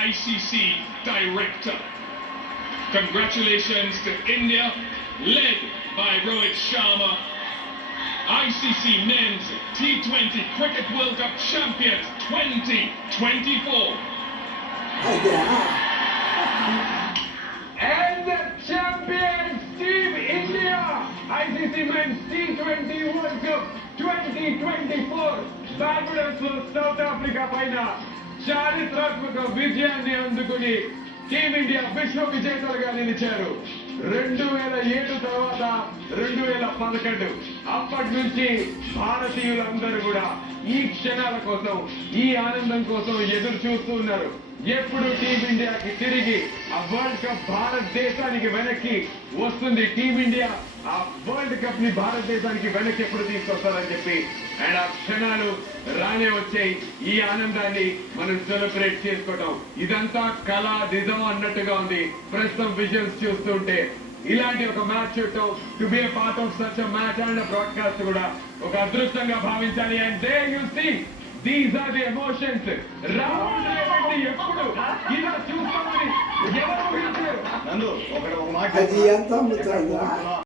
ICC director. Congratulations to India, led by Rohit Sharma, ICC Men's T20 Cricket World Cup Champions 2024. And the champions, Team India, ICC Men's T20 World Cup 2024. Barbados లో south Africa పైన చారిత్రాత్మక విజయాన్ని అందుకుని team India విశ్వ విజేతలుగా నిలిచారు. 2007 తర్వాత 2011 అప్పటి నుంచి భారతీయులందరూ కూడా ఈ క్షణాల కోసం, ఈ ఆనందం కోసం ఎదురు చూస్తూ ఉన్నారు. ఎప్పుడు టీమిండియాకి తిరిగి ఆ వరల్డ్ కప్ భారతదేశానికి వెనక్కి వస్తుంది, టీమిండియా ఆ వరల్డ్ కప్ ని భారతదేశానికి వెనక్కి ఎప్పుడు తీసుకొస్తారని చెప్పి, అండ్ ఆ క్షణాలు రానే వచ్చాయి. ఈ ఆనందాన్ని మనం సెలబ్రేట్ చేసుకోవటం ఇదంతా కళ నిజం అన్నట్టుగా ఉంది ప్రస్తుతం విజువల్స్ చూస్తుంటే. ఇలాంటి ఒక మ్యాచ్ చూడటం, to be a part of such a match and broadcast కూడా ఒక అదృష్టంగా భావించాలి. And there you see these are the emotions. Rahul Dravid ఎప్పుడు ఇలా చూస్తామని ఎవరు ఊహించారు? నందు ఒక మాట